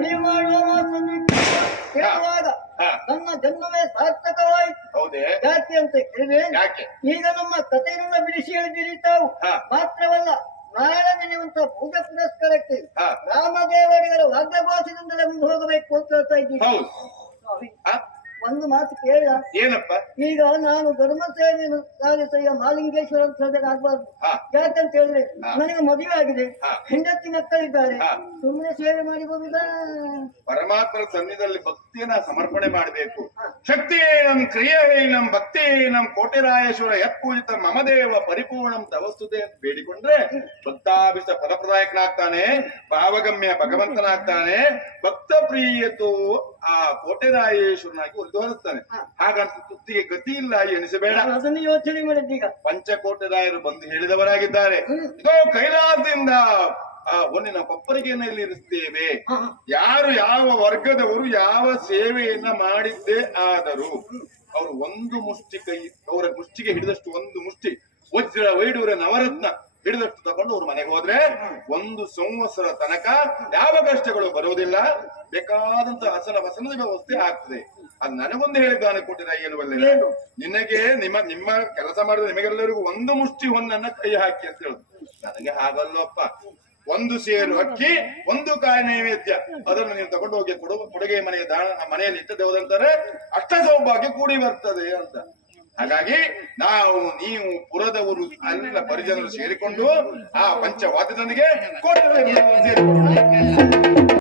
ನೀವು ಮಾಡುವ ಮಾತನ್ನು ಕೇಳುವಾಗ ನನ್ನ ಜನ್ಮವೇ ಸಾರ್ಥಕವಾಯಿತು ಜಾತಿ ಯಾಕೆ ಅಂತ ಕೇಳಿದ್ರೆ ಈಗ ನಮ್ಮ ಕಥೆಯನ್ನು ಬಿಡಿಸಿ ಹೇಳಿದಿರಿ ತಾವು. ಮಾತ್ರವಲ್ಲ ನಾಳೆ ನೆನೆಯುವಂತ ಪೂಜಾ ಪುರಸ್ಕಾರಕ್ಕೆ ಹಾ. ರಾಮದೇವಡಿಗರ ವಾದ್ಯಘೋಷದಿಂದಲೇ ಮುಂದೆ ಹೋಗಬೇಕು ಅಂತ ಹೇಳ್ತಾ ಇದ್ದೀವಿ? ಒಂದು ಮಾತು ಕೇಳ. ಏನಪ್ಪ? ಈಗ ನಾನು ಧರ್ಮ ಸಾಗಿಸಯ್ಯ ಮಾಲಿಂಗೇಶ್ವರ ಹೇಳಿದ್ರೆ ಆಗ್ಬಾರ್ದು. ಯಾಕಂತ ಹೇಳಿದ್ರೆ. ನನಗೆ ಮದುವೆ ಆಗಿದೆ. ಹೆಂಡತಿ ಮಕ್ಕಳಿದ್ದಾರೆ. ಸುಮ್ಮನೆ ಸೇವೆ ಮಾಡಿ ಬರುದಾ ಪರಮಾತ್ಮನ ಸನ್ನಿಧಿಯಲ್ಲಿ ಭಕ್ತಿಯನ್ನ ಸಮರ್ಪಣೆ ಮಾಡಬೇಕು. ಹಾ. ಶಕ್ತಿಯೇನಂ ಕ್ರಿಯೇನಂ ನಮ್ ಕೋಟಿರಾಯೇಶ್ವರ ಯತ್ಪೂಜಿತ ಮಮದೇವ ಪರಿಪೂರ್ಣಂ ತವಸ್ತುತೆ ಅಂತ ಬೇಡಿಕೊಂಡ್ರೆ ಭಕ್ತಾಭಿಷ್ಟ ಫಲಪ್ರದಾಯಕನಾಗ್ತಾನೆ ಭಾವಗಮ್ಯ ಭಗವಂತನಾಗ್ತಾನೆ ಭಕ್ತ ಪ್ರಿಯತು ಆ ಕೋಟೆರಾಯೇಶ್ವರನಾಗಿ ಒಲಿದು ಹೊರತಾನೆ ಹಾಗಂತ ತುತ್ತಿಗೆ ಗತಿ ಇಲ್ಲ ಎನಿಸಬೇಡ ನಾನು ಅದನ್ನು ಯೋಚನೆ ಮಾಡಿದ್ದೀಗ. ಪಂಚಕೋಟೆರಾಯರು ಬಂದು ಹೇಳಿದವರಾಗಿದ್ದಾರೆ. ಇದೋ ಕೈಲಾಸದಿಂದ ಆ ಒಂದಿನ ಕೊಪ್ಪರಿಗೆಯನ್ನು ಇಲ್ಲಿ ಇರಿಸ್ತೇವೆ. ಯಾರು ಯಾವ ವರ್ಗದವರು ಯಾವ ಸೇವೆಯನ್ನ ಮಾಡಿದ್ದೇ ಆದರೂ ಅವರು ಒಂದು ಮುಷ್ಟಿ ಕೈ ಅವರ ಮುಷ್ಟಿಗೆ ಹಿಡಿದಷ್ಟು ಒಂದು ಮುಷ್ಟಿ. ವಜ್ರ ವೈಡೂರ ನವರತ್ನ. ಹಿಡಿದಷ್ಟು ತಗೊಂಡು ಅವ್ರ ಮನೆಗೆ ಹೋದ್ರೆ ಒಂದು ಸಂವತ್ಸರ ತನಕ ಯಾವ ಕಷ್ಟಗಳು ಬರುವುದಿಲ್ಲ. ಬೇಕಾದಂತ ಹಸನ ವಸನದ ವ್ಯವಸ್ಥೆ ಆಗ್ತದೆ. ಅದು ನನಗೊಂದು ಹೇಳಿದ್ದಾನೆ ಕೊಟ್ಟಿನ ಏನು ಬಲ್ಲ? ನಿನಗೆ ನಿಮ್ಮ ನಿಮ್ಮ ಕೆಲಸ ಮಾಡಿದ ನಿಮಗೆಲ್ಲರಿಗೂ ಒಂದು ಮುಷ್ಟಿ ಹೊನ್ನನ್ನ ಕೈ ಹಾಕಿ ಅಂತ ಹೇಳುದು. ನನಗೆ ಹಾಗಲ್ಲಪ್ಪ. ಒಂದು ಸೇರು ಅಕ್ಕಿ ಒಂದು ಕಾಯಿ ನೈವೇದ್ಯ. ಅದನ್ನು ನೀವು ತಗೊಂಡು ಹೋಗಿ ಕೊಡು ಕೊಡುಗೆ ಮನೆಗೆ ದಾನ ಮನೆಯಲ್ಲಿ ಇಟ್ಟದೆ ಹೋದಂತಾರೆ ಅಷ್ಟ ಸೌಭಾಗ್ಯ ಕೂಡಿ ಬರ್ತದೆ ಅಂತ. ಹಾಗಾಗಿ ನಾವು ನೀವು ಪುರದವರು ಅಲ್ಲ ಪರಿಜನರು ಸೇರಿಕೊಂಡು ಆ ಪಂಚವಾದ್ಯದೊಂದಿಗೆ